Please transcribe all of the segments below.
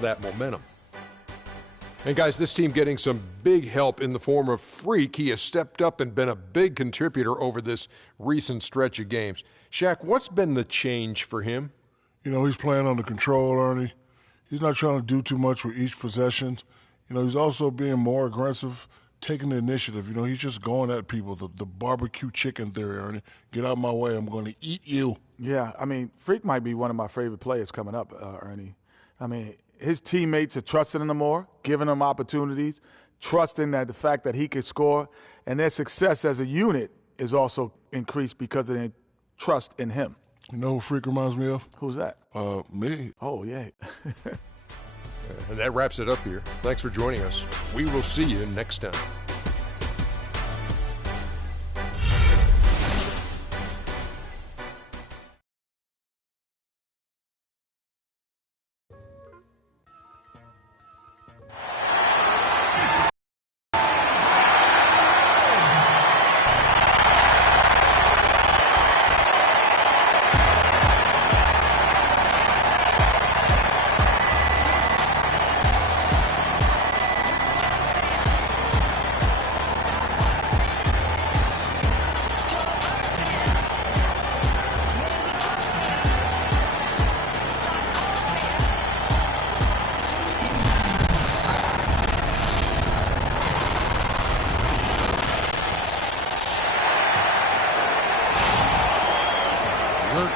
that momentum. And guys, this team getting some big help in the form of Freak. He has stepped up and been a big contributor over this recent stretch of games. Shaq, what's been the change for him? You know, he's playing under control, Ernie. He's not trying to do too much with each possession. You know, he's also being more aggressive, taking the initiative. You know, he's just going at people. The barbecue chicken theory, Ernie. Get out of my way. I'm going to eat you. Yeah, I mean, Freak might be one of my favorite players coming up, Ernie. I mean, his teammates are trusting him more, giving him opportunities, trusting that the fact that he could score, and their success as a unit is also increased because of their trust in him. You know who Freak reminds me of? Who's that? Me. Oh, yeah. And that wraps it up here. Thanks for joining us. We will see you next time.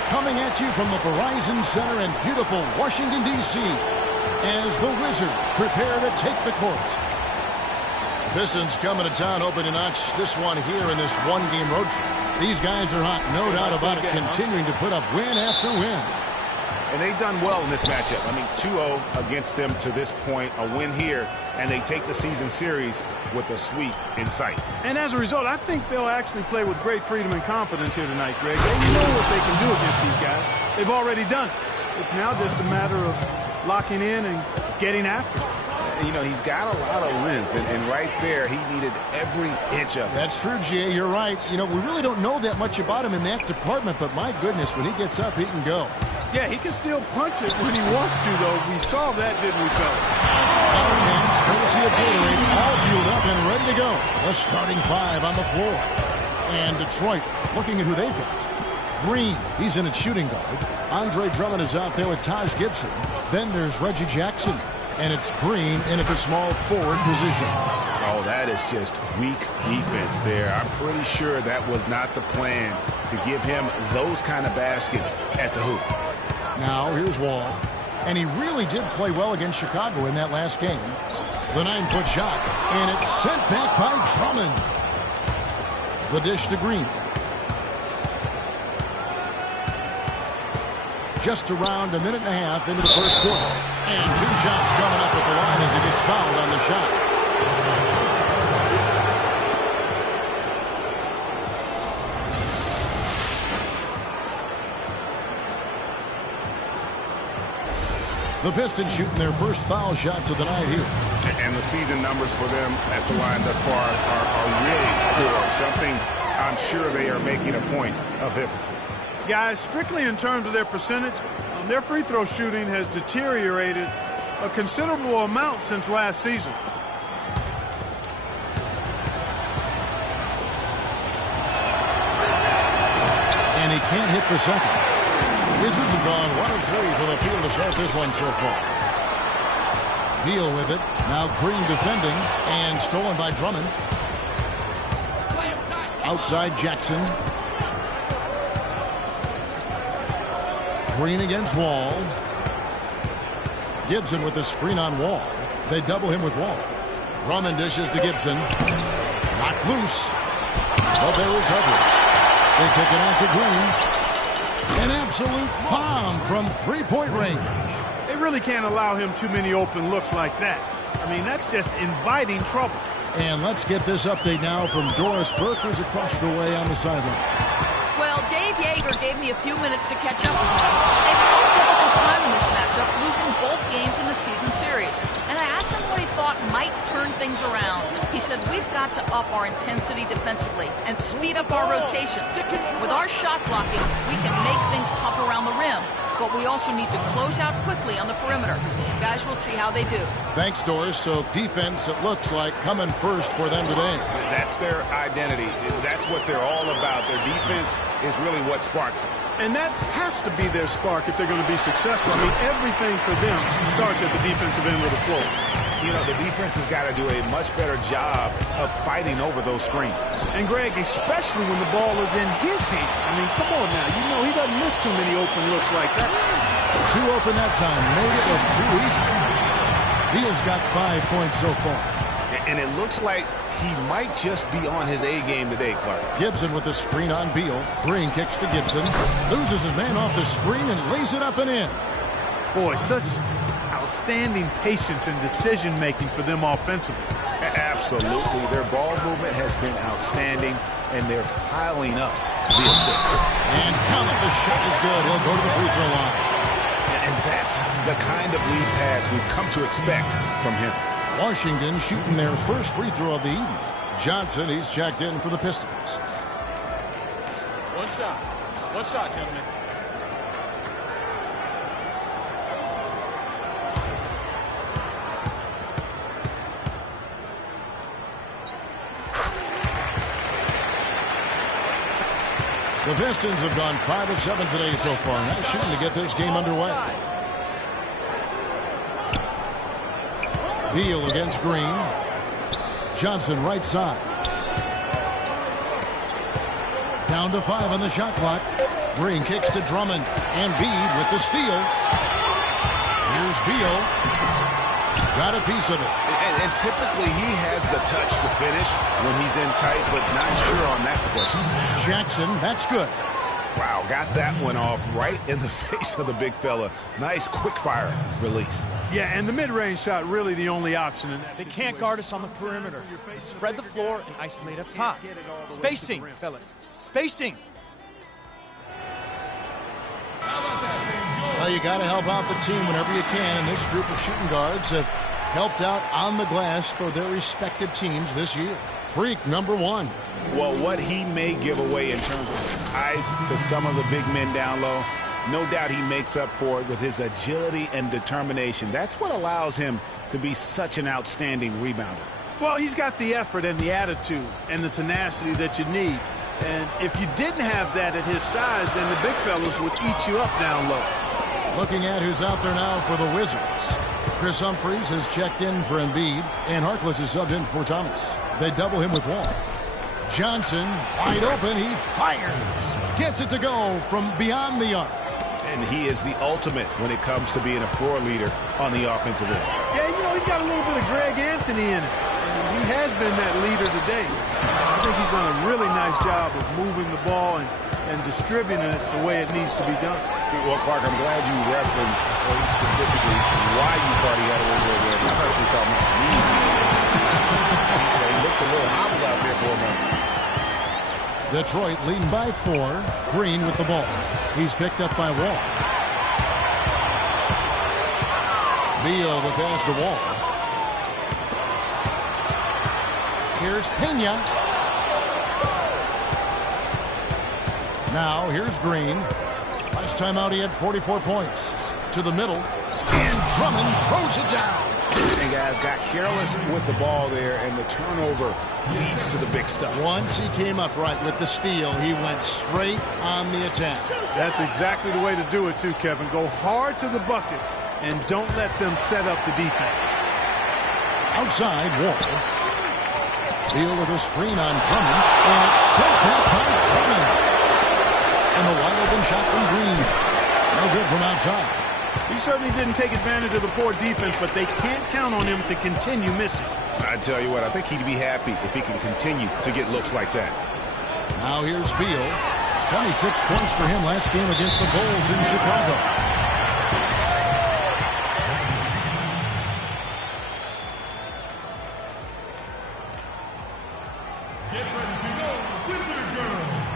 Coming at you from the Verizon Center in beautiful Washington, D.C. as the Wizards prepare to take the court. Pistons coming to town hoping to notch this one here in this one-game road trip. These guys are hot, no doubt about it, continuing to put up win after win. And they've done well in this matchup. I mean, 2-0 against them to this point, a win here, and they take the season series with a sweep in sight. And as a result, I think they'll actually play with great freedom and confidence here tonight, Greg. They know what they can do against these guys. They've already done it. It's now just a matter of locking in and getting after it. You know, he's got a lot of length, and right there, he needed every inch of it. That's true, G.A., you're right. You know, we really don't know that much about him in that department, but my goodness, when he gets up, he can go. Yeah, he can still punch it when he wants to, though. We saw that, didn't we, fellas? Our chance, courtesy of Gatorade, all fueled up and ready to go. The starting five on the floor. And Detroit looking at who they've got. Green, he's in at shooting guard. Andre Drummond is out there with Taj Gibson. Then there's Reggie Jackson. And it's Green in at the small forward position. Oh, that is just weak defense there. I'm pretty sure that was not the plan to give him those kind of baskets at the hoop. Now here's Wall. And he really did play well against Chicago in that last game. The 9-foot shot. And it's sent back by Drummond. The dish to Green. Just around a minute and a half into the first quarter. And 2 shots coming up at the line as he gets fouled on the shot. The Pistons shooting their first foul shots of the night here. And the season numbers for them at the line thus far are really poor. Something I'm sure they are making a point of emphasis. Guys, strictly in terms of their percentage, their free throw shooting has deteriorated a considerable amount since last season. And he can't hit the second. Wizards have gone 1 of 3 from the field to start this one so far. Beal with it. Now Green defending. And stolen by Drummond. Outside Jackson. Green against Wall. Gibson with the screen on Wall. They double him with Wall. Drummond dishes to Gibson. Knocked loose. But they recover it. They pick it out to Green. An absolute bomb from three-point range. They really can't allow him too many open looks like that. I mean, that's just inviting trouble. And let's get this update now from Doris Burke, who's across the way on the sideline. Well, Dave Yeager gave me a few minutes to catch up with him. They've had a difficult time in this matchup, losing both games in the season series. And I asked him what he thought might turn things around. He said, we've got to up our intensity defensively and speed up our rotations. With our shot blocking, we can make things tough around the rim. but we also need to close out quickly on the perimeter. Guys, we'll see how they do. Thanks, Doris. So defense, it looks like, coming first for them today. That's their identity. That's what they're all about. Their defense is really what sparks it. And that has to be their spark if they're going to be successful. I mean, everything for them starts at the defensive end of the floor. You know, the defense has got to do a much better job of fighting over those screens. And, Greg, especially when the ball is in his hands. I mean, come on now. You know he doesn't miss too many open looks like that. Too open that time. Made it look too easy. Beal's got 5 points so far. And it looks like he might just be on his A game today, Clark. Gibson with the screen on Beal. Green kicks to Gibson. Loses his man off the screen and lays it up and in. Boy, such outstanding patience and decision-making for them offensively. Absolutely. Their ball movement has been outstanding, and they're piling up the assists. And count it. The shot is good. He'll go to the free throw line. And that's the kind of lead pass we've come to expect from him. Washington shooting their first free throw of the evening. Johnson, he's checked in for the Pistons. One shot, gentlemen. The Pistons have gone 5 of 7 today so far. Nice shooting to get this game underway. Beal against Green. Johnson right side. Down to 5 on the shot clock. Green kicks to Drummond. Embiid with the steal. Here's Beal. Got a piece of it. And typically he has the touch to finish when he's in tight, but not sure on that possession. Jackson, that's good. Wow, got that one off right in the face of the big fella. Nice quick fire release. Yeah, and the mid-range shot really the only option in that. They can't guard us on the perimeter. Spread the floor and isolate up top. Spacing, fellas. Spacing. Well, you got to help out the team whenever you can, and this group of shooting guards have helped out on the glass for their respective teams this year. Freak number 1. Well, what he may give away in terms of eyes to some of the big men down low, no doubt he makes up for it with his agility and determination. That's what allows him to be such an outstanding rebounder. Well, he's got the effort and the attitude and the tenacity that you need. And if you didn't have that at his size, then the big fellas would eat you up down low. Looking at who's out there now for the Wizards. Chris Humphries has checked in for Embiid, and Harkless is subbed in for Thomas. They double him with Wall. Johnson, wide open, he fires. Gets it to go from beyond the arc. And he is the ultimate when it comes to being a floor leader on the offensive end. Yeah, you know, he's got a little bit of Greg Anthony in it. And he has been that leader today. I think he's done a really nice job of moving the ball and distributing it the way it needs to be done. Well, Clark, I'm glad you referenced specifically why you thought he had a little bit of Greg. I thought you were talking about me. He looked a little hobbled out there for a moment. Detroit leading by 4. Green with the ball. He's picked up by Wall. Beal the pass to Wall. Here's Pena. Now here's Green. Last time out he had 44 points. To the middle. And Drummond throws it down. And guys got careless with the ball there, and the turnover leads to the big stuff. Once he came up right with the steal, he went straight on the attack. That's exactly the way to do it too, Kevin. Go hard to the bucket and don't let them set up the defense. Outside, Wall. Beal with a screen on Drummond, and it's sent back by Drummond. And the wide open shot from Green. No good from outside. He certainly didn't take advantage of the poor defense, but they can't count on him to continue missing. I tell you what, I think he'd be happy if he can continue to get looks like that. Now here's Beal. 26 points for him last game against the Bulls in Chicago. Get ready to go, Wizard Girls!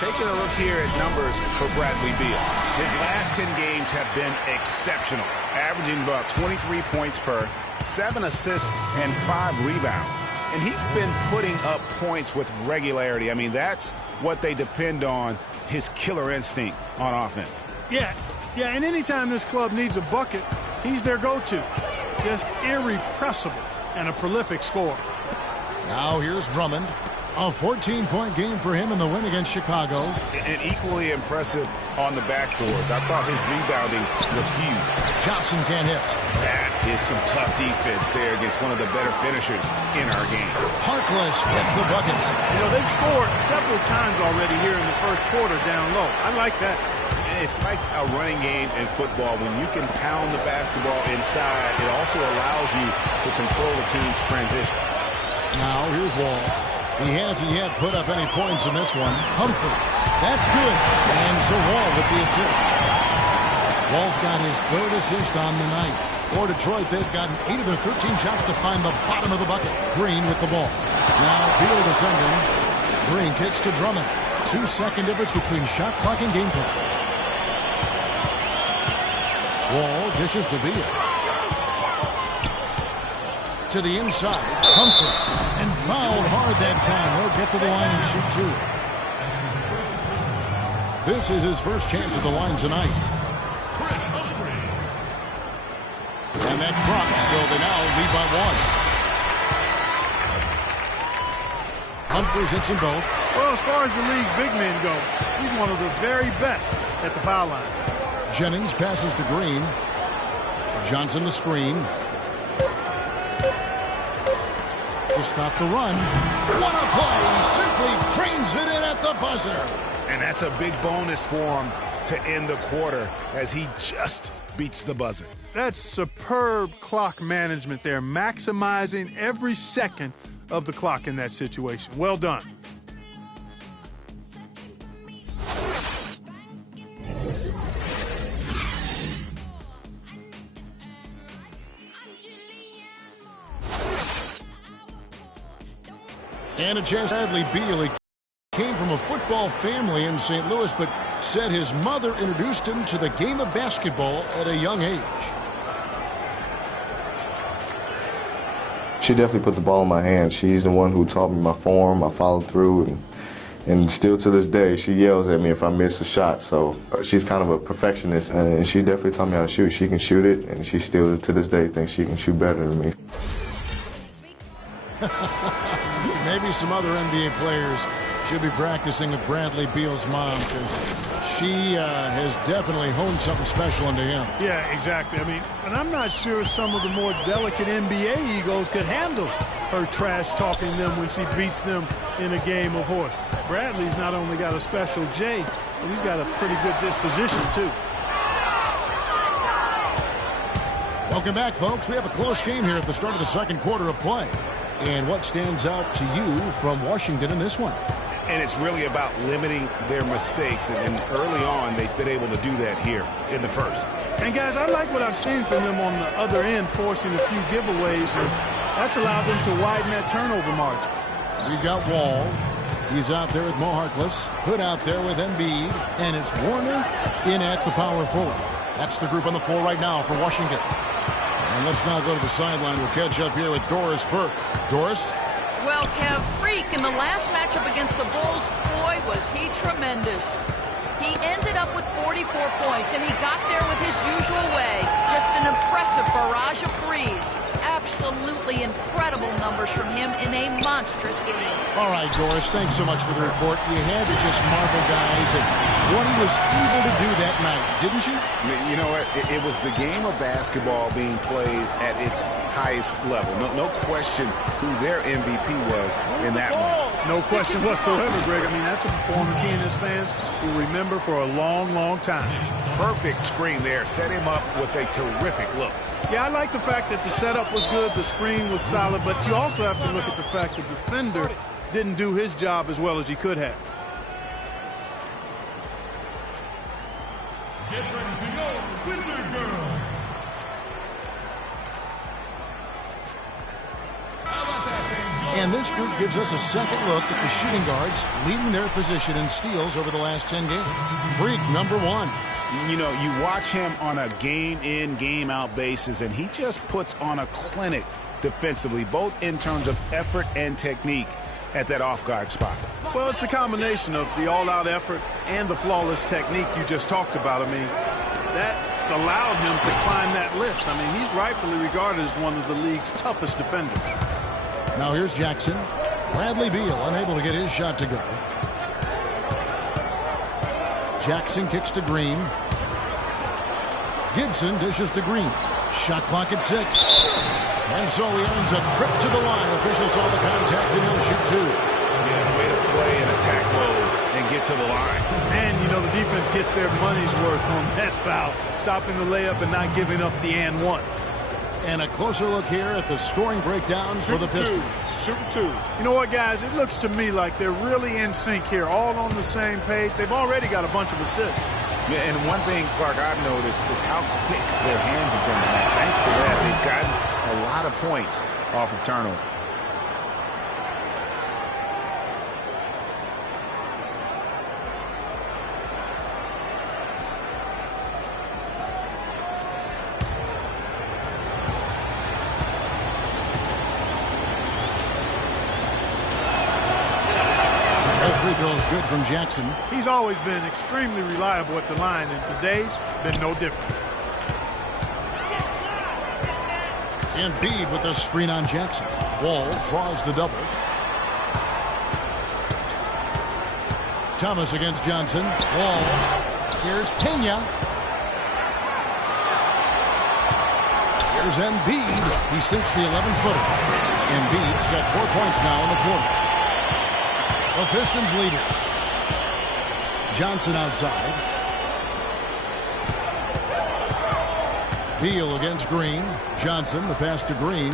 Taking a look here at numbers for Bradley Beal. His last 10 games have been exceptional, averaging about 23 points per, 7 assists, and 5 rebounds. And he's been putting up points with regularity. I mean, that's what they depend on, his killer instinct on offense. Yeah, and anytime this club needs a bucket, he's their go-to. Just irrepressible and a prolific scorer. Now here's Drummond. A 14-point game for him in the win against Chicago. And equally impressive on the backboards. I thought his rebounding was huge. Johnson can't hit. That is some tough defense there against one of the better finishers in our game. Harkless with the bucket. You know, they've scored several times already here in the first quarter down low. I like that. It's like a running game in football. When you can pound the basketball inside, it also allows you to control the team's transition. Now here's Wall. He hasn't yet put up any points in this one. Humphries. That's good. And so Wall with the assist. Wall's got his 3rd assist on the night. For Detroit, they've gotten 8 of their 13 shots to find the bottom of the bucket. Green with the ball. Now Beal defending. Green kicks to Drummond. 2-second difference between shot clock and game clock. Wall dishes to Beal. To the inside, Humphries, and fouled hard that time. He'll get to the line and shoot 2. This is his first chance at the line tonight. And that drops, so they now lead by 1. Humphries hits them both. Well, as far as the league's big men go, he's one of the very best at the foul line. Jennings passes to Green. Johnson the screen. To stop the run. What a play! Simply drains it in at the buzzer. And that's a big bonus for him to end the quarter as he just beats the buzzer. That's superb clock management there, maximizing every second of the clock in that situation. Well done. And a chance. Bradley Beal, he came from a football family in St. Louis, but said his mother introduced him to the game of basketball at a young age. She definitely put the ball in my hand. She's the one who taught me my form. I followed through, and still to this day, she yells at me if I miss a shot. So she's kind of a perfectionist, and she definitely taught me how to shoot. She can shoot it, and she still to this day thinks she can shoot better than me. Maybe some other NBA players should be practicing with Bradley Beal's mom, because she has definitely honed something special into him. Yeah, exactly. I mean, and I'm not sure some of the more delicate NBA egos could handle her trash talking them when she beats them in a game of horse. Bradley's not only got a special J, but he's got a pretty good disposition, too. Welcome back, folks. We have a close game here at the start of the second quarter of play. And what stands out to you from Washington in this one? And it's really about limiting their mistakes. And early on, they've been able to do that here in the first. And, guys, I like what I've seen from them on the other end, forcing a few giveaways. And that's allowed them to widen that turnover margin. We've got Wall. He's out there with Mo Harkless. Hood out there with Embiid. And it's Warner in at the power forward. That's the group on the floor right now for Washington. And let's now go to the sideline. We'll catch up here with Doris Burke. Doris? Well, Kev, Freak, in the last matchup against the Bulls, boy, was he tremendous. He ended up with 44 points, and he got there with his usual way. Just an impressive barrage of threes. Absolutely incredible numbers from him in a monstrous game. All right, Doris, thanks so much for the report. You had to just marvel, guys, at what he was able to do that night, didn't you? You know what? It was the game of basketball being played at its highest level. No question who their MVP was in that one. No question whatsoever, Greg. I mean, that's a performance he and his fans will remember for a long, long time. Perfect screen there. Set him up with a terrific look. Yeah, I like the fact that the setup was good, the screen was solid, but you also have to look at the fact that the defender didn't do his job as well as he could have. Get ready to go, Wizard Girls! And this group gives us a second look at the shooting guards leading their position in steals over the last 10 games. Freak number 1. You know, you watch him on a game-in, game-out basis, and he just puts on a clinic defensively, both in terms of effort and technique at that off-guard spot. Well, it's a combination of the all-out effort and the flawless technique you just talked about. I mean, that's allowed him to climb that list. I mean, he's rightfully regarded as one of the league's toughest defenders. Now here's Jackson. Bradley Beal unable to get his shot to go. Jackson kicks to Green. Gibson dishes to Green. Shot clock at 6. And so he earns a trip to the line. Officials saw the contact and he'll shoot 2. Yeah, way to play an attack mode and get to the line. And, you know, the defense gets their money's worth on that foul. Stopping the layup and not giving up the and one. And a closer look here at the scoring breakdown for the Pistons. Shoot 2. You know what, guys? It looks to me like they're really in sync here, all on the same page. They've already got a bunch of assists. Yeah, and one thing, Clark, I've noticed is how quick their hands have been tonight. Thanks to that, they've gotten a lot of points off of turnover. Good from Jackson. He's always been extremely reliable at the line, and today's been no different. Embiid with the screen on Jackson. Wall draws the double. Thomas against Johnson. Wall. Here's Pena. Here's Embiid. He sinks the 11-footer. Embiid's got 4 points now in the quarter. The Pistons lead it. Johnson outside. Beal against Green. Johnson, the pass to Green.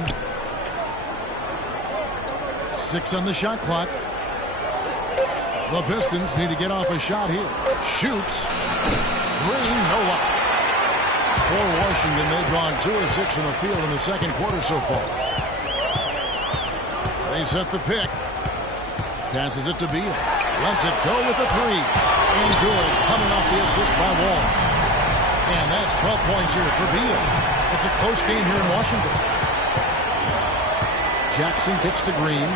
6 on the shot clock. The Pistons need to get off a shot here. Shoots. Green, no luck. For Washington, they've drawn 2 of 6 in the field in the second quarter so far. They set the pick. Passes it to Beal. Lets it go with the 3. And good. Coming off the assist by Wall. And that's 12 points here for Beal. It's a close game here in Washington. Jackson kicks to Green.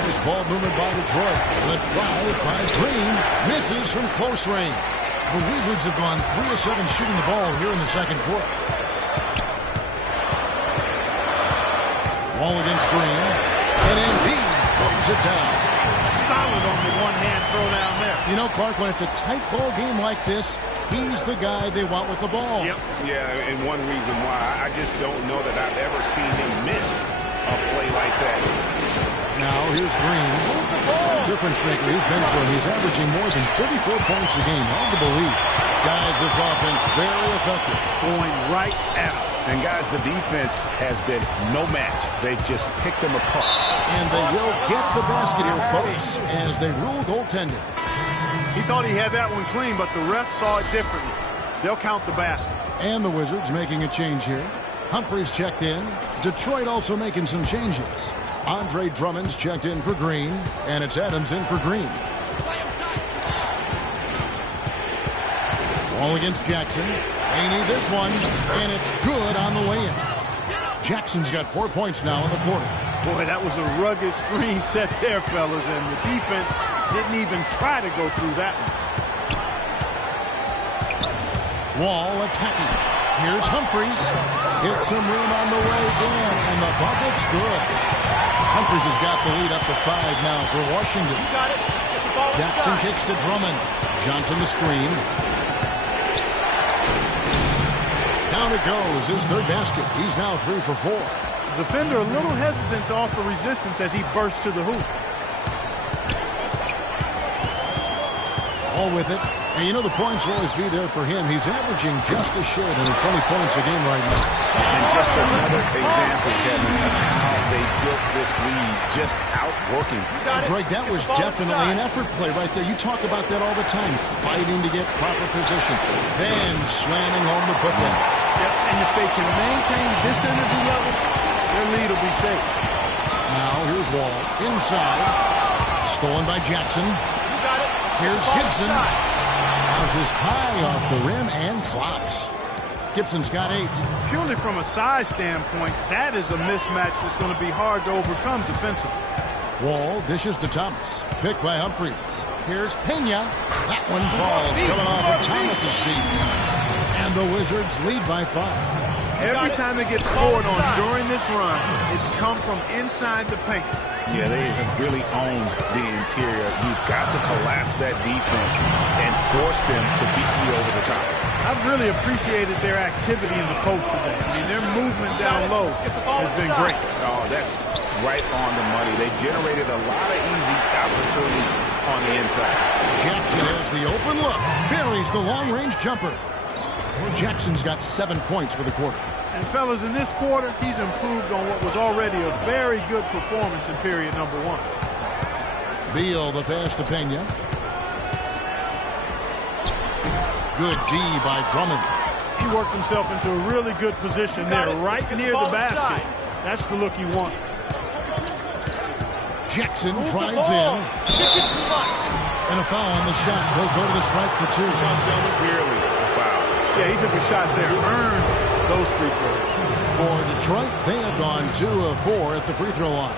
Nice ball movement by Detroit. The drive by Green. Misses from close range. The Wizards have gone 3 of 7 shooting the ball here in the second quarter. Wall against Green. And Embiid throws it down. Solid on the one-hand throw down there. You know, Clark, when it's a tight ball game like this, he's the guy they want with the ball. Yep. Yeah, and one reason why I just don't know that I've ever seen him miss a play like that. Now here's Green. Difference maker he's been for him. He's averaging more than 34 points a game. Hard to believe. Guys, this offense very effective. Going right at him. And guys, the defense has been no match. They've just picked them apart. And they will get the basket here, folks, as they rule goaltending. He thought he had that one clean, but the ref saw it differently. They'll count the basket. And the Wizards making a change here. Humphries checked in. Detroit also making some changes. Andre Drummond's checked in for Green, and it's Adams in for Green. Wall against Jackson. They need this one, and it's good on the way in. Jackson's got 4 points now in the quarter. Boy, that was a rugged screen set there, fellas, and the defense didn't even try to go through that one. Wall attacking. Here's Humphries. Hits some room on the way in, and the bucket's good. Humphries has got the lead up to 5 now for Washington. You got it. Jackson kicks to Drummond. Johnson the screen. Down it goes. His third basket. He's now 3 for 4. Defender a little hesitant to offer resistance as he bursts to the hoop. All with it. And you know the points will always be there for him. He's averaging just a shade under 20 points a game right now. And just another example, Kevin, of how they built this lead, just outworking. Greg, that was definitely an effort play right there. You talk about that all the time, fighting to get proper position, then slamming home the putdown. Yep. And if they can maintain this energy level, their lead will be safe. Here's Wall. Inside. Stolen by Jackson. You got it. Here's Gibson. Bounces high off the rim and drops. Gibson's got 8. Purely from a size standpoint, that is a mismatch that's going to be hard to overcome defensively. Wall dishes to Thomas. Picked by Humphries. Here's Pena. That one falls, coming off of Thomas's feet. And the Wizards lead by 5. Every time it gets scored on during this run, it's come from inside the paint. Yeah, they have really owned the interior. You've got to collapse that defense and force them to beat you over the top. I've really appreciated their activity in the post today. I mean, their movement down low has been great. Oh, that's right on the money. They generated a lot of easy opportunities on the inside. Jackson has the open look. Buries the long-range jumper. Well, Jackson's got 7 points for the quarter. And fellas, in this quarter, he's improved on what was already a very good performance in period number 1. Beal, the pass to Pena. Good D by Drummond. He worked himself into a really good position there, right near the basket. That's the look he wanted. Jackson drives in. And a foul on the shot. He'll go to the strike for 2. Clearly a foul. Yeah, he took a shot there, earned those free throws. For Detroit, they have gone 2 of 4 at the free throw line.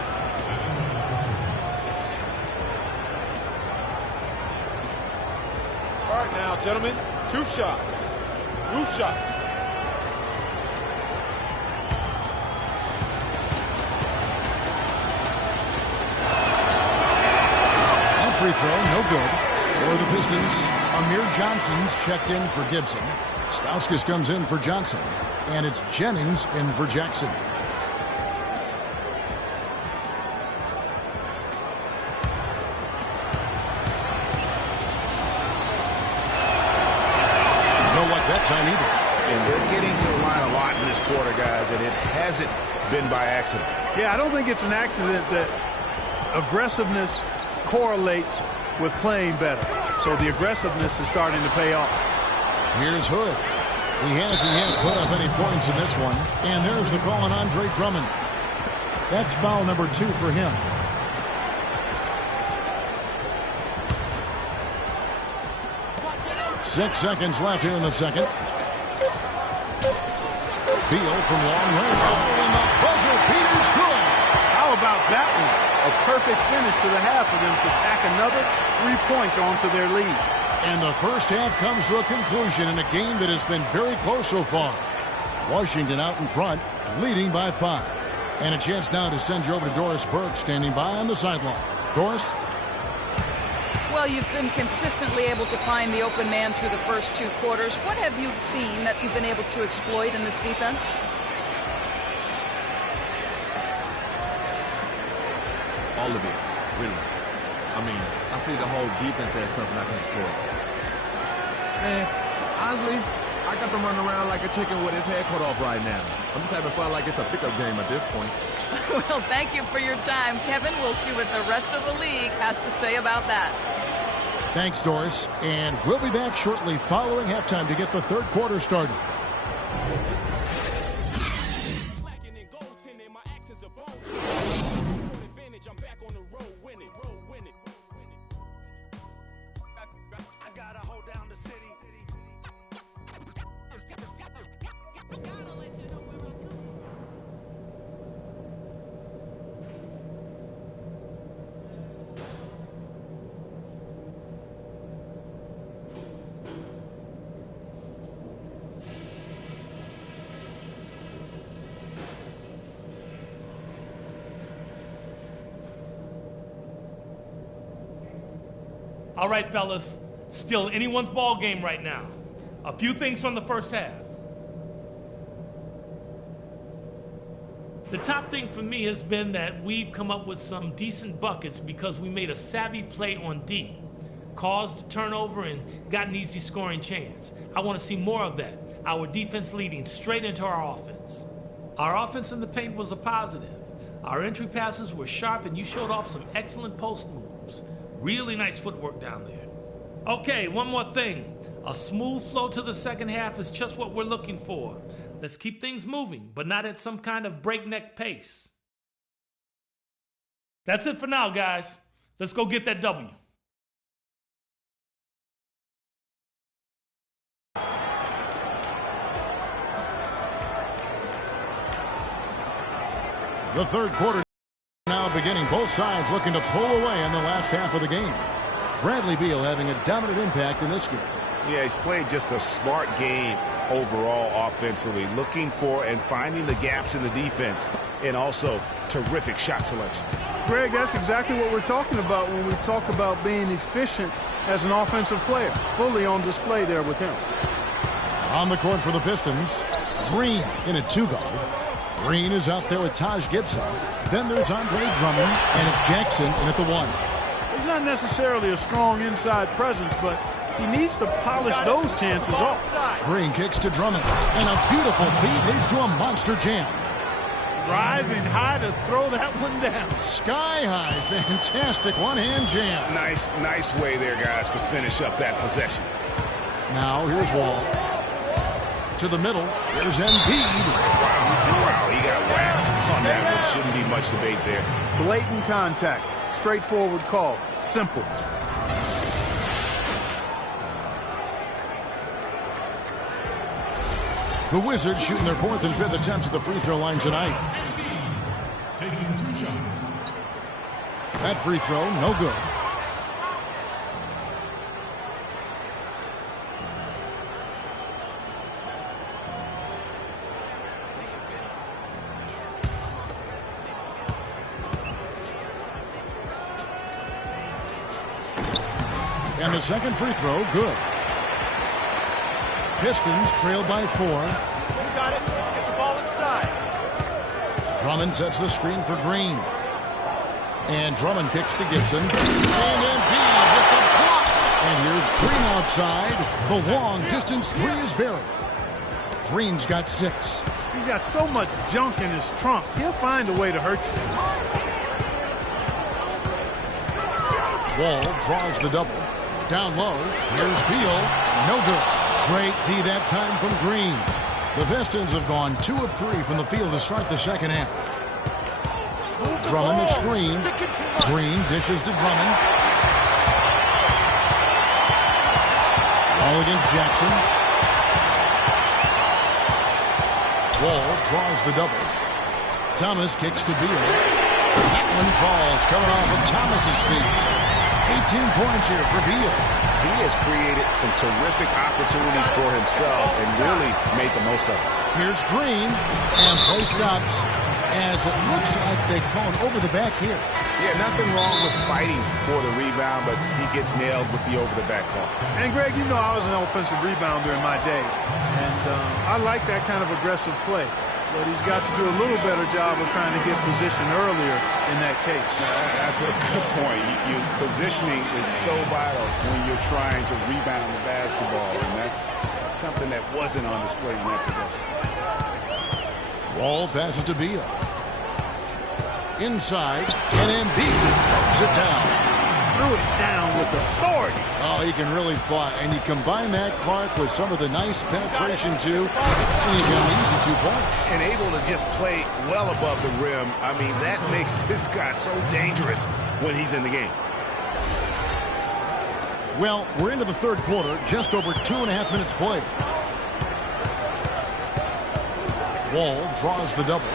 All right now, gentlemen, 2 shots. Roof shots. Free throw, no good. For the Pistons, Amir Johnson's checked in for Gibson. Stauskas comes in for Johnson. And it's Jennings in for Jackson. No luck that time either. And they're getting to the line a lot in this quarter, guys, and it hasn't been by accident. Yeah, I don't think it's an accident that aggressiveness correlates with playing better. So the aggressiveness is starting to pay off. Here's Hood. He hasn't yet put up any points in this one. And there's the call on Andre Drummond. That's foul number 2 for him. Six seconds left here in the second. Beal from long range. Oh, and the buzzer beater's good. How about that one? A perfect finish to the half for them to tack another 3 points onto their lead. And the first half comes to a conclusion in a game that has been very close so far. Washington out in front, leading by 5. And a chance now to send you over to Doris Burke, standing by on the sideline. Doris? Well, you've been consistently able to find the open man through the first 2 quarters. What have you seen that you've been able to exploit in this defense? All of it, really. I mean, I see the whole defense as something I can explore. Man, honestly, I got to run around like a chicken with his head cut off right now. I'm just having fun like it's a pickup game at this point. Well, thank you for your time, Kevin. We'll see what the rest of the league has to say about that. Thanks, Doris. And we'll be back shortly following halftime to get the third quarter started. All right, fellas, still anyone's ball game right now. A few things from the first half. The top thing for me has been that we've come up with some decent buckets because we made a savvy play on D, caused a turnover, and got an easy scoring chance. I want to see more of that. Our defense leading straight into our offense. Our offense in the paint was a positive. Our entry passes were sharp, and you showed off some excellent post moves. Really nice footwork down there. Okay, one more thing. A smooth flow to the second half is just what we're looking for. Let's keep things moving, but not at some kind of breakneck pace. That's it for now, guys. Let's go get that W. The third quarter now beginning. Both sides looking to pull away in the last half of the game. Bradley Beal having a dominant impact in this game. Yeah, he's played just a smart game overall offensively, looking for and finding the gaps in the defense, and also terrific shot selection. Greg, that's exactly what we're talking about when we talk about being efficient as an offensive player. Fully on display there with him. On the court for the Pistons, Green in a 2-guard. Green is out there with Taj Gibson. Then there's Andre Drummond and Jackson in at the 1. He's not necessarily a strong inside presence, but he needs to polish those chances off. Green kicks to Drummond, and a beautiful feed leads to a monster jam. Rising high to throw that one down. Sky high, fantastic one-hand jam. Nice way there, guys, to finish up that possession. Now here's Wall. To the middle, here's Embiid. Wow, he got whacked on that one. Shouldn't be much debate there. Blatant contact. Straightforward call. Simple. The Wizards shooting their 4th and 5th attempts at the free throw line tonight. Taking 2 shots. That free throw, no good. And the second free throw, good. Pistons trail by 4. You got it. Let's get the ball inside. Drummond sets the screen for Green. And Drummond kicks to Gibson. And Embiid with the block. And here's Green outside. The long distance 3 is buried. Green's got 6. He's got so much junk in his trunk. He'll find a way to hurt you. Wall draws the double. Down low, here's Beal. No good. Great D that time from Green. The Pistons have gone 2 of 3 from the field to start the second half. Drummond the screen. Green dishes to Drummond. All against Jackson. Wall draws the double. Thomas kicks to Beal. That one falls, coming off of Thomas's feet. 18 points here for Beal. He has created some terrific opportunities for himself and really made the most of it. Here's Green, and play stops as it looks like they call it over the back here. Yeah, nothing wrong with fighting for the rebound, but he gets nailed with the over-the-back call. And, Greg, you know I was an offensive rebounder in my days, and I like that kind of aggressive play. But he's got to do a little better job of trying to get position earlier in that case. That's a good point. Positioning is so vital when you're trying to rebound the basketball, and that's something that wasn't on display in that possession. Wall passes to Beal. Inside, and Embiid throws it down. Threw it down with authority. Oh, he can really fly. And you combine that, Clark, with some of the nice penetration, too, and you got an easy 2 points. And able to just play well above the rim. I mean, that makes this guy so dangerous when he's in the game. Well, we're into the third quarter, just over 2.5 minutes played. Wall draws the double.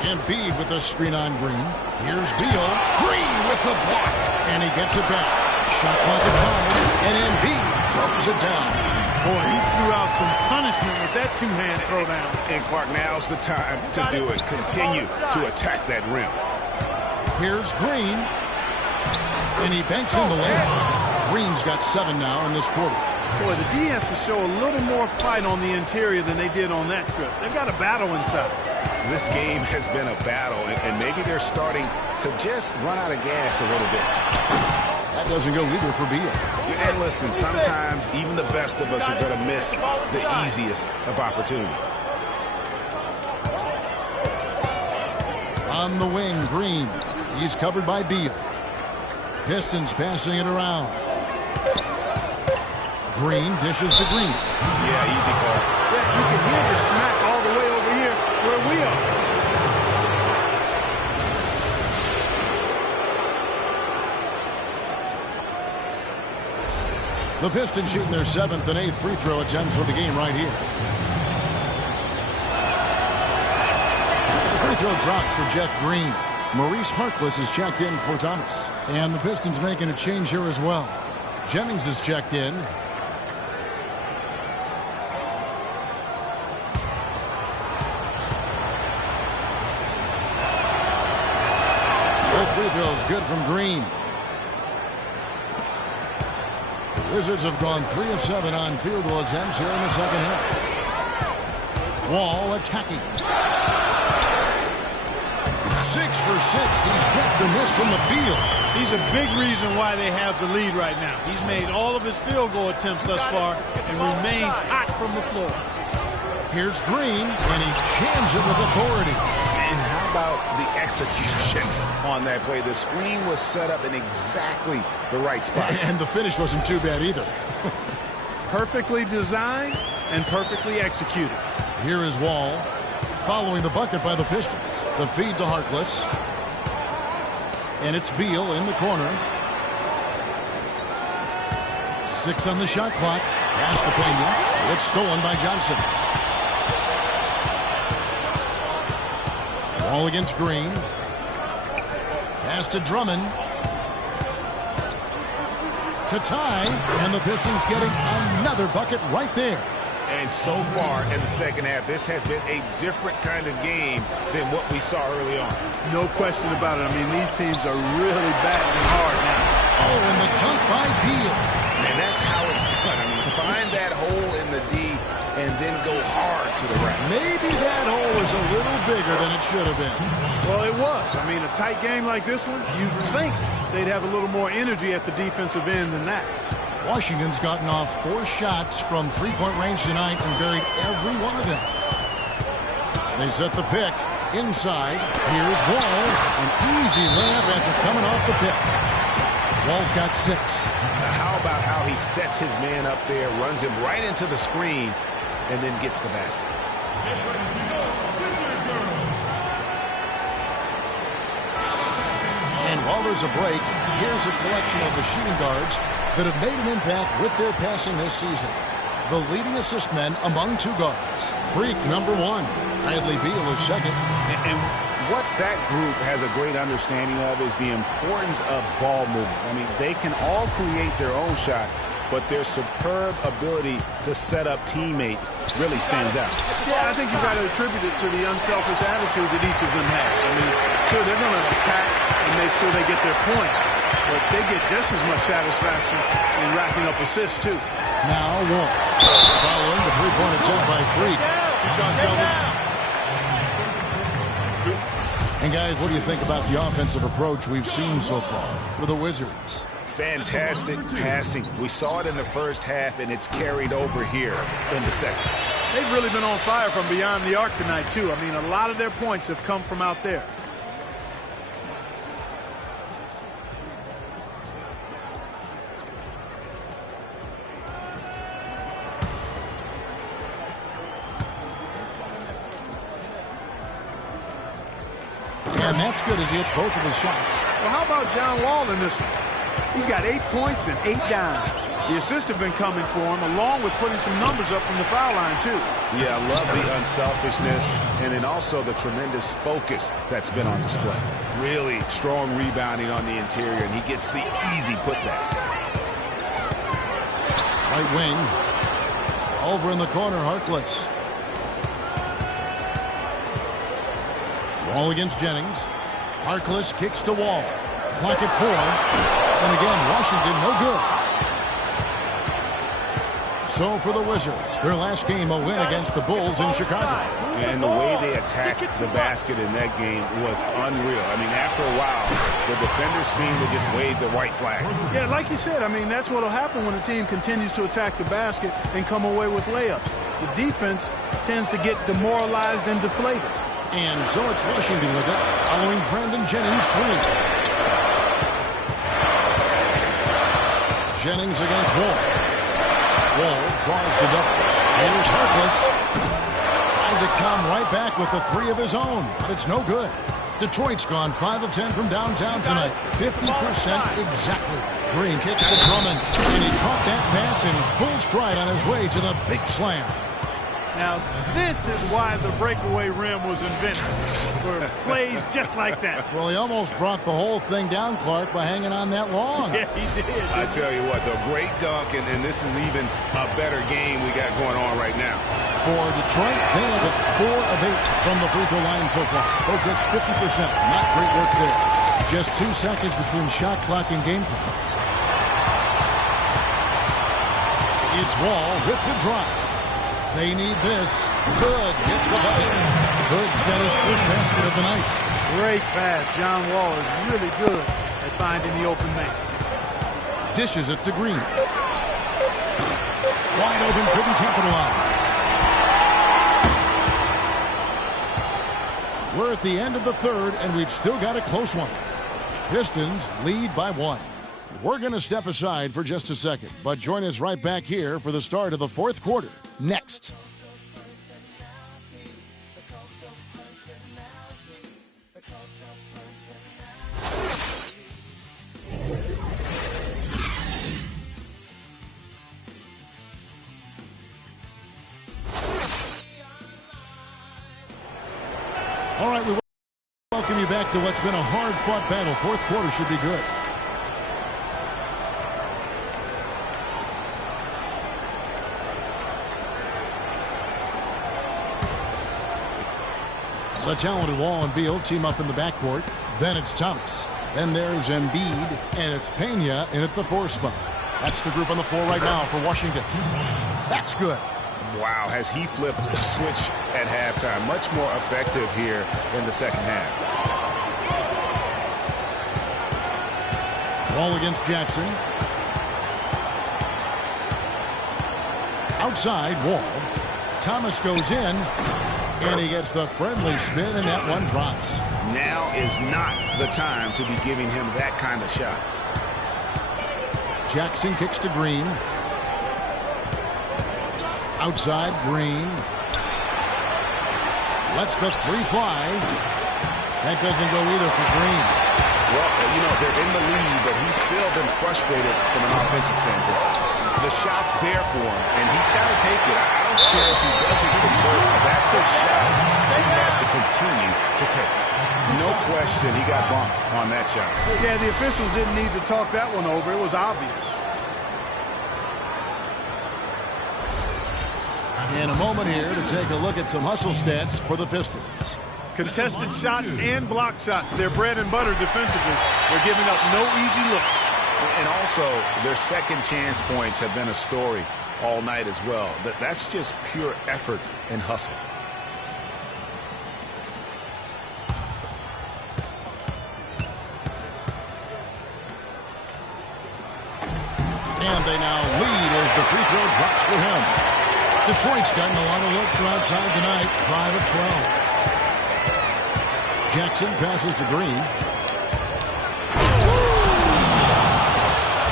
Embiid with the screen on Green. Here's Beal. Green with the block. And he gets it back. Shot clock at 5. And Embiid throws it down. Boy, he threw out some punishment with that 2-hand throwdown. And Clark, now's the time to do it. Continue to attack that rim. Here's Green. And he banks in the layup. Green's got 7 now in this quarter. Boy, the D has to show a little more fight on the interior than they did on that trip. They've got a battle inside. This game has been a battle, and maybe they're starting to just run out of gas a little bit. That doesn't go either for Beal. And listen, sometimes even the best of us are going to miss the easiest of opportunities. On the wing, Green. He's covered by Beal. Pistons passing it around. Green dishes to Green. Yeah, easy call. Yeah, you can hear the smack all the way over here where we are. The Pistons shooting their 7th and 8th free throw attempts for the game right here. The free throw drops for Jeff Green. Maurice Harkless is checked in for Thomas. And the Pistons making a change here as well. Jennings is checked in. Both free throws good from Green. Wizards have gone 3 of 7 on field goal attempts here in the second half. Wall attacking. 6 for 6. He's yet to miss from the field. He's a big reason why they have the lead right now. He's made all of his field goal attempts thus far and remains hot from the floor. Here's Green, and he jams it with authority. And how about the execution on that play? The screen was set up in exactly the right spot. And the finish wasn't too bad either. Perfectly designed and perfectly executed. Here is Wall, following the bucket by the Pistons. The feed to Harkless. And it's Beal in the corner. 6 on the shot clock. Pass to Pena. It's stolen by Johnson. Ball against Green. Pass to Drummond. To tie. And the Pistons getting another bucket right there. And so far in the second half, this has been a different kind of game than what we saw early on. No question about it. I mean, these teams are really battling hard now. Oh, and the dunk by Beal. And that's how it's done. I mean, find that hole in the D and then go hard to the rack. Maybe that hole was a little bigger than it should have been. Well, it was. I mean, a tight game like this one, you'd think they'd have a little more energy at the defensive end than that. Washington's gotten off 4 shots from 3-point range tonight and buried every one of them. They set the pick inside. Here's Walls. An easy layup after coming off the pick. Walls got 6. How about how he sets his man up there, runs him right into the screen, and then gets the basket. And while there's a break, here's a collection of the shooting guards that have made an impact with their passing this season. The leading assist men among 2 guards. Freak, number 1. Bradley Beal is second. And what that group has a great understanding of is the importance of ball movement. I mean, they can all create their own shot, but their superb ability to set up teammates really stands out. Yeah, I think you've got to attribute it to the unselfish attitude that each of them has. I mean, sure, they're going to attack and make sure they get their points, but they get just as much satisfaction in racking up assists, too. Now Wall. Following the 3-point attempt by Freak. And guys, what do you think about the offensive approach we've seen so far for the Wizards? Fantastic passing. We saw it in the first half, and it's carried over here in the second. They've really been on fire from beyond the arc tonight, too. I mean, a lot of their points have come from out there. And that's good as he hits both of his shots. Well, how about John Wall in this one? He's got 8 points and 8 down. The assists have been coming for him, along with putting some numbers up from the foul line, too. Yeah, I love the unselfishness and then also the tremendous focus that's been on display. Really strong rebounding on the interior, and he gets the easy putback. Right wing. Over in the corner, Harkless. Wall against Jennings. Harkless kicks to Wall. Clock at 4. And again, Washington no good. So for the Wizards, their last game a win against the Bulls in Chicago. And the way they attacked the basket in that game was unreal. I mean, after a while, the defenders seemed to just wave the white flag. Yeah, like you said, I mean, that's what will happen when a team continues to attack the basket and come away with layups. The defense tends to get demoralized and deflated. And so it's Washington with it, following Brandon Jennings' 3. Jennings against Wall. Wall draws the double. Here's Harkless. Trying to come right back with the 3 of his own, but it's no good. Detroit's gone 5 of 10 from downtown tonight. 50% exactly. Green kicks to Drummond, and he caught that pass in full stride on his way to the big slam. Now, this is why the breakaway rim was invented, for plays just like that. Well, he almost brought the whole thing down, Clark, by hanging on that long. Yeah, he did. I tell you what, though, great dunk, and this is even a better game we got going on right now. For Detroit, they look at 4 of 8 from the free throw line so far. Folks, that's 50%. Not great work there. Just 2 seconds between shot clock and game clock. It's Wall with the drive. They need this. Good gets the bucket. Hood's got his first basket of the night. Great pass. John Wall is really good at finding the open man. Dishes it to Green. Wide open, couldn't capitalize. We're at the end of the third, and we've still got a close one. Pistons lead by 1. We're going to step aside for just a second, but join us right back here for the start of the fourth quarter. Next. All right, we welcome you back to what's been a hard-fought battle. Fourth quarter should be good. The talented Wall and Beal team up in the backcourt. Then it's Thomas. Then there's Embiid, and it's Pena in at the 4 spot. That's the group on the floor right now for Washington. That's good. Wow, has he flipped the switch at halftime. Much more effective here in the second half. Wall against Jackson. Outside, Wall. Thomas goes in, and he gets the friendly spin, and that one drops. Now is not the time to be giving him that kind of shot. Jackson kicks to Green. Outside, Green. Lets the 3 fly. That doesn't go either for Green. Well, you know, they're in the lead, but he's still been frustrated from an offensive standpoint. The shot's there for him, and he's got to take it. I don't care if he doesn't convert. That's a shot he has to continue to take. No question he got bumped on that shot. Yeah, the officials didn't need to talk that one over. It was obvious. In a moment here to take a look at some hustle stats for the Pistons. Contested shots and block shots. They're bread and butter defensively. They're giving up no easy looks. And also, their second chance points have been a story all night as well. That's just pure effort and hustle. And they now lead as the free throw drops for him. Detroit's gotten a lot of looks from outside tonight, 5 of 12. Jackson passes to Green.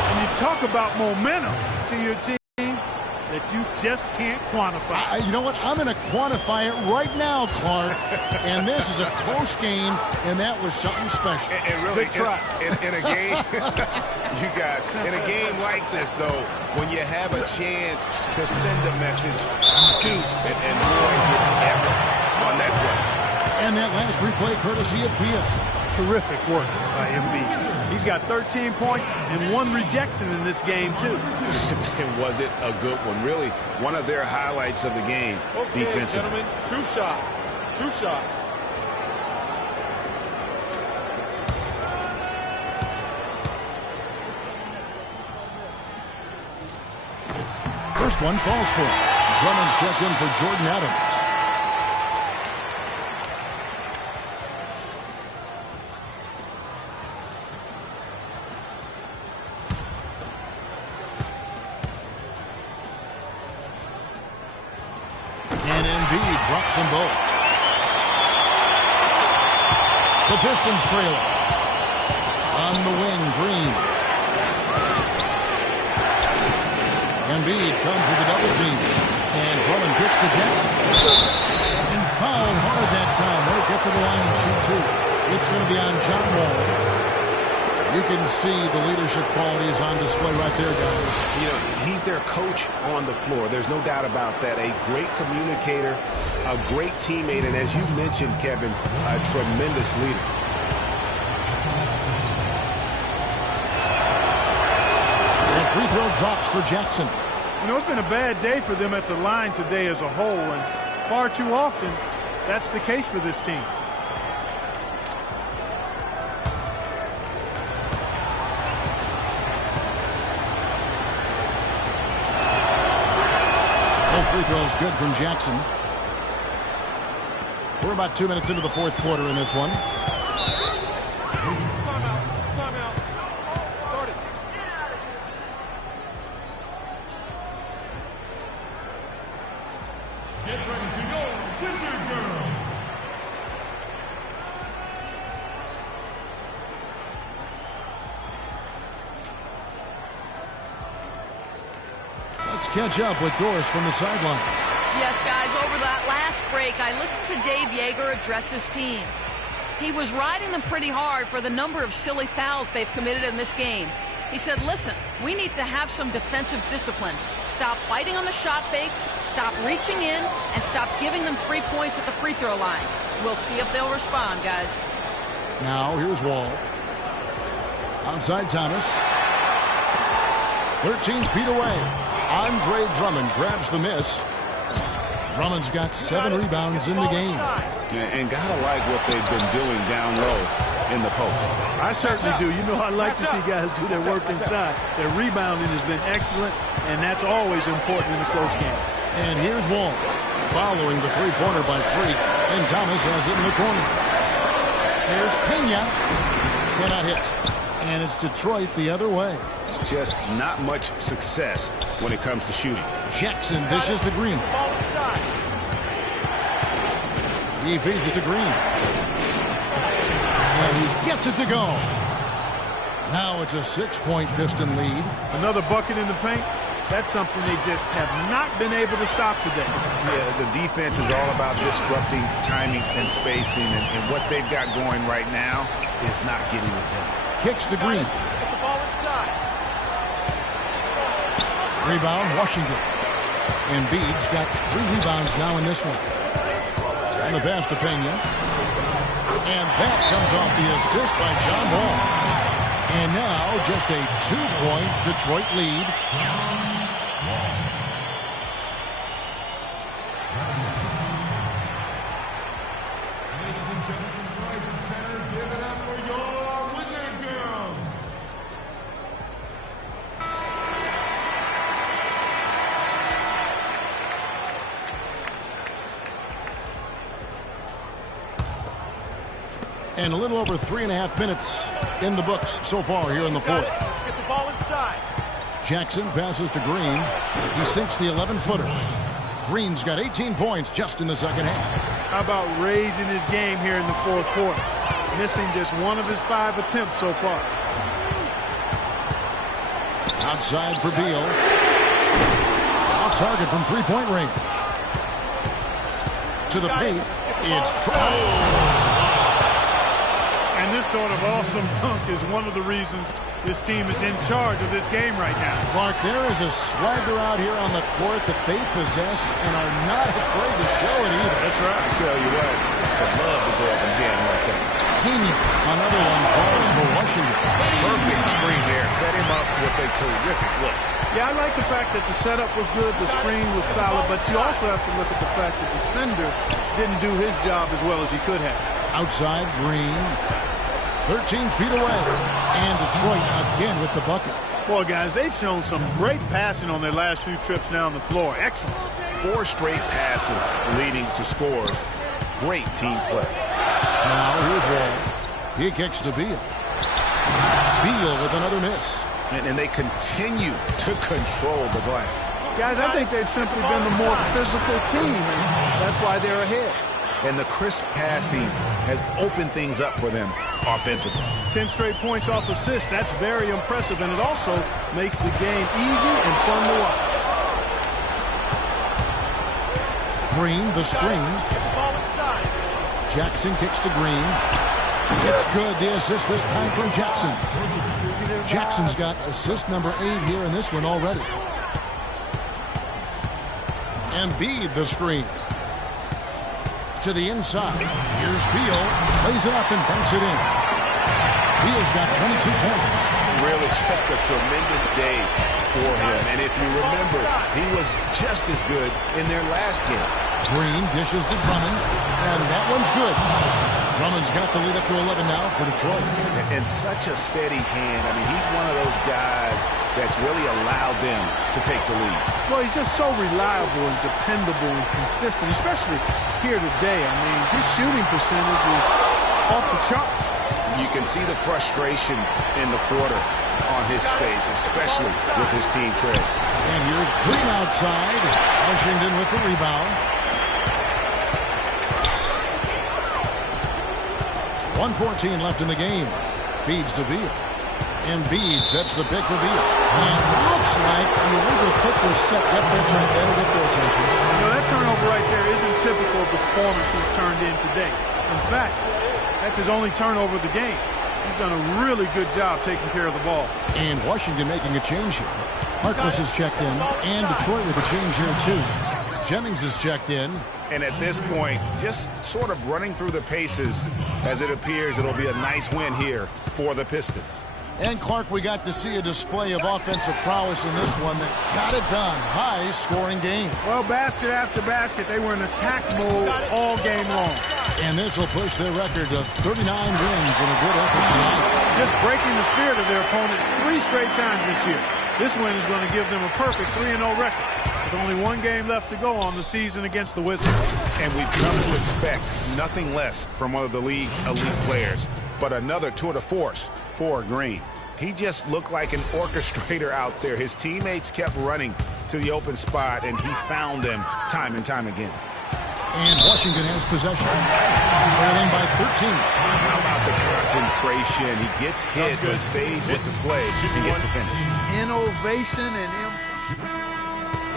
And you talk about momentum to your team that you just can't quantify. You know what? I'm going to quantify it right now, Clark. And this is a close game, and that was something special. And really, in a game, you guys, in a game like this, though, when you have a chance to send a message to and boys with effort on that play. And that last replay courtesy of Kia. Terrific work by Embiid. He's got 13 points and 1 rejection in this game, too. And was it a good one? Really, one of their highlights of the game, okay, defensively. Gentlemen, 2 shots. 2 shots. First one falls for him. Drummond's checked in for Jordan Adams. And Embiid drops them both. The Pistons trail. On the wing, Green. Embiid comes with a double team. And Drummond kicks to Jackson. And fouled hard that time. They'll get to the line and shoot 2. It's going to be on John Wall. You can see the leadership qualities on display right there, guys. You know, he's their coach on the floor. There's no doubt about that. A great communicator, a great teammate, and as you mentioned, Kevin, a tremendous leader. The free throw drops for Jackson. You know, it's been a bad day for them at the line today as a whole, and far too often, that's the case for this team. Free throws good from Jackson. We're about 2 minutes into the fourth quarter in this one. Timeout. Start it. Get ready to go, Wizard Girls. Let's catch up with Doris from the sideline. Yes, guys, over that last break, I listened to Dave Yeager address his team. He was riding them pretty hard for the number of silly fouls they've committed in this game. He said, listen, we need to have some defensive discipline. Stop biting on the shot fakes, stop reaching in, and stop giving them free points at the free throw line. We'll see if they'll respond, guys. Now, here's Wall. Outside Thomas. 13 feet away. Andre Drummond grabs the miss. Drummond's got 7 rebounds in the game. And gotta like what they've been doing down low in the post. I certainly do. You know, I like to see guys do their work inside. Their rebounding has been excellent, and that's always important in a close game. And here's Wall following the three-pointer by Freak, and Thomas has it in the corner. Here's Pena. Cannot hit. And it's Detroit the other way. Just not much success when it comes to shooting. Jackson dishes to Green. He feeds it to Green. And he gets it to go. Now it's a 6-point Piston lead. Another bucket in the paint. That's something they just have not been able to stop today. Yeah, the defense is all about disrupting timing and spacing, and what they've got going right now is not getting it done. Kicks to Green. Rebound, Washington. Embiid's got 3 rebounds now in this one. And the pass to Pena. And that comes off the assist by John Wall. And now just a 2-point Detroit lead. Ladies and gentlemen, Rising Center, give it up for your Wizard Girls. And a little over 3.5 minutes in the books so far here in the fourth. Let's get the ball inside. Jackson passes to Green. He sinks the 11-footer. Green's got 18 points just in the second half. How about raising his game here in the fourth quarter? Missing just 1 of his 5 attempts so far. Outside for Beal. Off target from 3-point range. To the paint. It's And this sort of awesome dunk is one of the reasons this team is in charge of this game right now. Clark, there is a swagger out here on the court that they possess and are not afraid to show it either. That's right. I tell you what, it's the love to go up and jam like that. Pena, another one falls for Washington. Perfect screen there. Set him up with a terrific look. Yeah, I like the fact that the setup was good, the screen was solid, but you also have to look at the fact that the defender didn't do his job as well as he could have. Outside, Green. 13 feet away. And Detroit again with the bucket. Boy, guys, they've shown some great passing on their last few trips down the floor. Excellent. 4 straight passes leading to scores. Great team play. Now here's Wall. He kicks to Beal. Beal with another miss. And they continue to control the glass. Guys, I think they've simply been the more physical team, and that's why they're ahead. And the crisp passing has opened things up for them offensively. 10 straight points off assist. That's very impressive, and it also makes the game easy and fun to watch. Green, the screen. Jackson kicks to Green. It's good. The assist this time from Jackson. Jackson's got assist number 8 here in this one already. Embiid the screen. To the inside. Here's Beal. Plays it up and banks it in. Beal's got 22 points. Really just a tremendous day for him. And if you remember, he was just as good in their last game. Green dishes to Drummond, and that one's good. Drummond's got the lead up to 11 now for Detroit. And such a steady hand. I mean, he's one of those guys that's really allowed them to take the lead. Well, he's just so reliable and dependable and consistent, especially here today. I mean, his shooting percentage is off the charts. You can see the frustration in the quarter on his face, especially with his team trail. And here's Green outside. Washington with the rebound. 1:14 left in the game. Feeds to Beal. Embiid sets the pick for Beal. And looks like the illegal pick was set. Yep, that's right. That'll get their attention. You know, that turnover right there isn't typical of the performance he's turned in today. In fact, that's his only turnover of the game. He's done a really good job taking care of the ball. And Washington making a change here. Harkless is checked in, and Detroit with a change here too. Jennings is checked in. And at this point, just sort of running through the paces, as it appears it'll be a nice win here for the Pistons. And Clark, we got to see a display of offensive prowess in this one that got it done. High-scoring game. Well, basket after basket, they were in attack mode all game long. And this will push their record to 39 wins in a good effort tonight. Just breaking the spirit of their opponent 3 straight times this year. This win is going to give them a perfect 3-0 record, with only 1 game left to go on the season against the Wizards. And we've come to expect nothing less from one of the league's elite players, but another tour de force for Green. He just looked like an orchestrator out there. His teammates kept running to the open spot, and he found them time and time again. And Washington has possession. Trailing by 13. How about the concentration? He gets hit, but stays with the play and gets the finish. Innovation and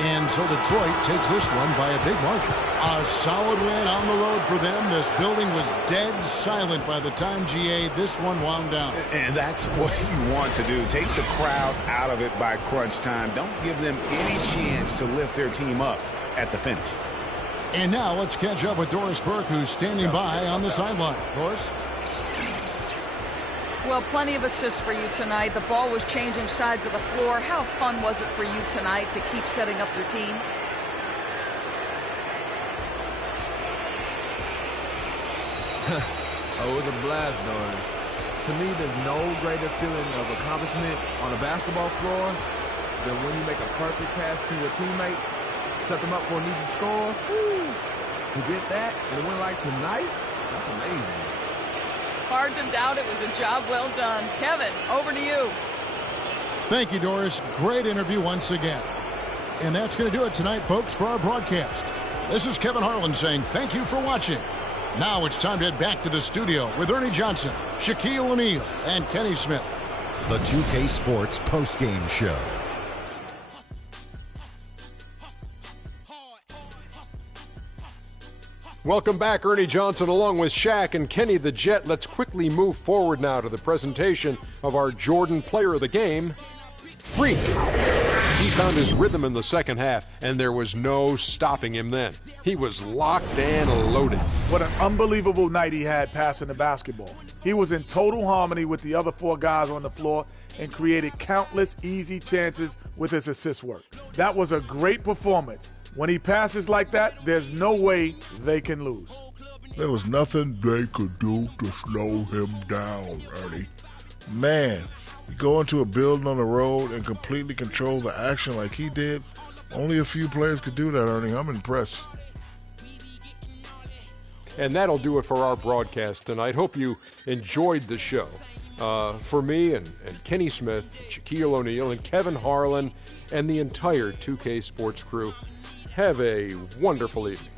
And so Detroit takes this one by a big margin. A solid win on the road for them. This building was dead silent by the time, GA, this one wound down. And that's what you want to do. Take the crowd out of it by crunch time. Don't give them any chance to lift their team up at the finish. And now let's catch up with Doris Burke, who's standing by on the sideline. Doris? Well, plenty of assists for you tonight. The ball was changing sides of the floor. How fun was it for you tonight to keep setting up your team? Oh, it was a blast, Doris. To me, there's no greater feeling of accomplishment on a basketball floor than when you make a perfect pass to a teammate, set them up for an easy score. Woo. To get that and win like tonight, that's amazing. Hard to doubt it was a job well done. Kevin, over to you. Thank you, Doris. Great interview once again. And that's going to do it tonight, folks, for our broadcast. This is Kevin Harlan saying thank you for watching. Now it's time to head back to the studio with Ernie Johnson, Shaquille O'Neal, and Kenny Smith. The 2K Sports postgame show. Welcome back, Ernie Johnson, along with Shaq and Kenny the Jet. Let's quickly move forward now to the presentation of our Jordan Player of the Game, Freak. He found his rhythm in the second half, and there was no stopping him then. He was locked and loaded. What an unbelievable night he had passing the basketball. He was in total harmony with the other 4 guys on the floor and created countless easy chances with his assist work. That was a great performance. When he passes like that, there's no way they can lose. There was nothing they could do to slow him down, Ernie. Man, you go into a building on the road and completely control the action like he did. Only a few players could do that, Ernie. I'm impressed. And that'll do it for our broadcast tonight. Hope you enjoyed the show. For me and Kenny Smith, Shaquille O'Neal, and Kevin Harlan, and the entire 2K Sports crew, have a wonderful evening.